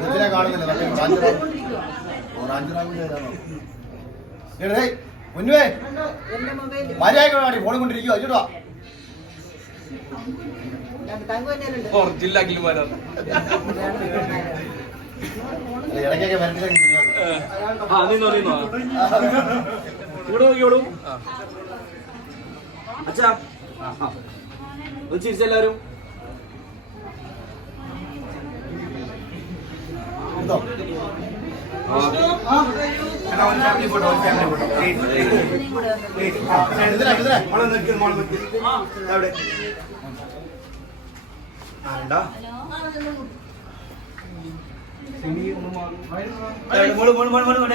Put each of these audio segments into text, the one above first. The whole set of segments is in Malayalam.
കൊച്ചിനെ കാണുന്നില്ല. മര്യാദ ഫോണും കൊണ്ടിരിക്കുക അയ്യോടാ മാറാം ഇടയ്ക്കൊക്കെ വരട്ടിലേക്ക് ആ. നിന്നോ നിന്നോ ഇവിടെ നോക്കിയോളൂ അച്ഛാ ഒന്ന്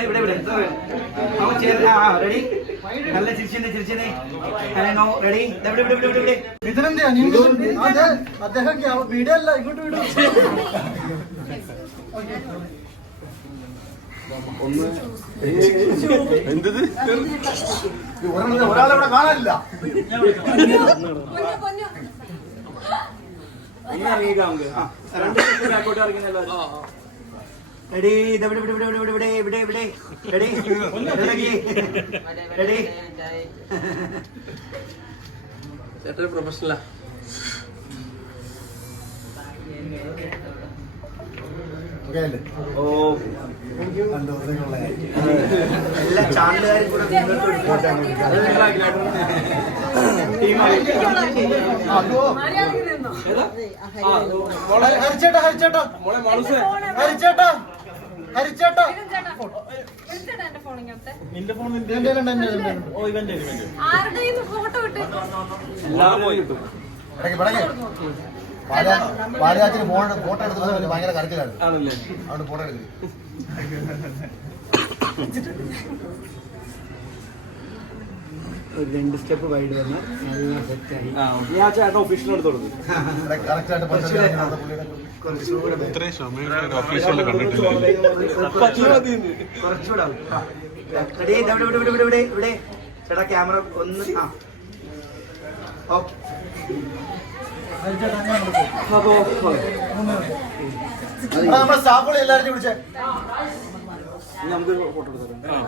ചിരിച്ചെല്ലാവരും എടുത്തോ ഇതിനെ ഇതിനെ നല്ല ചിരിച്ചിന്റെ ചിരിച്ചിനെ റെഡി ഇവിടെ ഇവിടെ ഇവിടെ ഇവിടെ. അതെ അദ്ദേഹം വീഡിയോ അല്ല ഇങ്ങോട്ട് വീഡിയോ ഒന്ന് എന്തത് നമുക്ക് കാണാനില്ല റെഡി ഇവിടെ ഇവിടെ ഇവിടെ ഇവിടെ ഇവിടെ ഇവിടെ ഇവിടെ റെഡി റെഡി ചേട്ടൻ പ്രൊഫഷണലാ ഓക്കെ അല്ലേ ഓ. രണ്ട് ദിവസങ്ങളുള്ള എല്ലാ ചാനലുകാരും കൂടെ ഹരിച്ചേട്ടാ ഹരിച്ചേട്ടാ ഹരിച്ചേട്ടാ ഹരിച്ചേട്ടാ നിന്റെ ഫോൺ നിന്റെ ഓ ഇവന്റെ ഫോട്ടോ ഇട്ട് എല്ലാം പോയി കിട്ടും പാലയാച്ചിന് ഫോൺ ഫോട്ടോ എടുത്തത് ഭയങ്കര കരച്ചിലാണ്. ആണല്ലേ? അതുകൊണ്ട് ഫോട്ടോ എടുത്തു ഒരു രണ്ട് സ്റ്റെപ്പ് വൈഡ് വന്ന് നല്ല സെറ്റായി ഞാൻ ചേട്ടൻ ഒഫീഷ്യൽ എടുത്ത് ഇവിടെ ചേട്ടാ ക്യാമറ ഒന്ന് ആ. ഓക്കെ നമ്മുടെ എല്ലാവരും വിളിച്ചേ ഫോട്ടോ എടുക്കാം.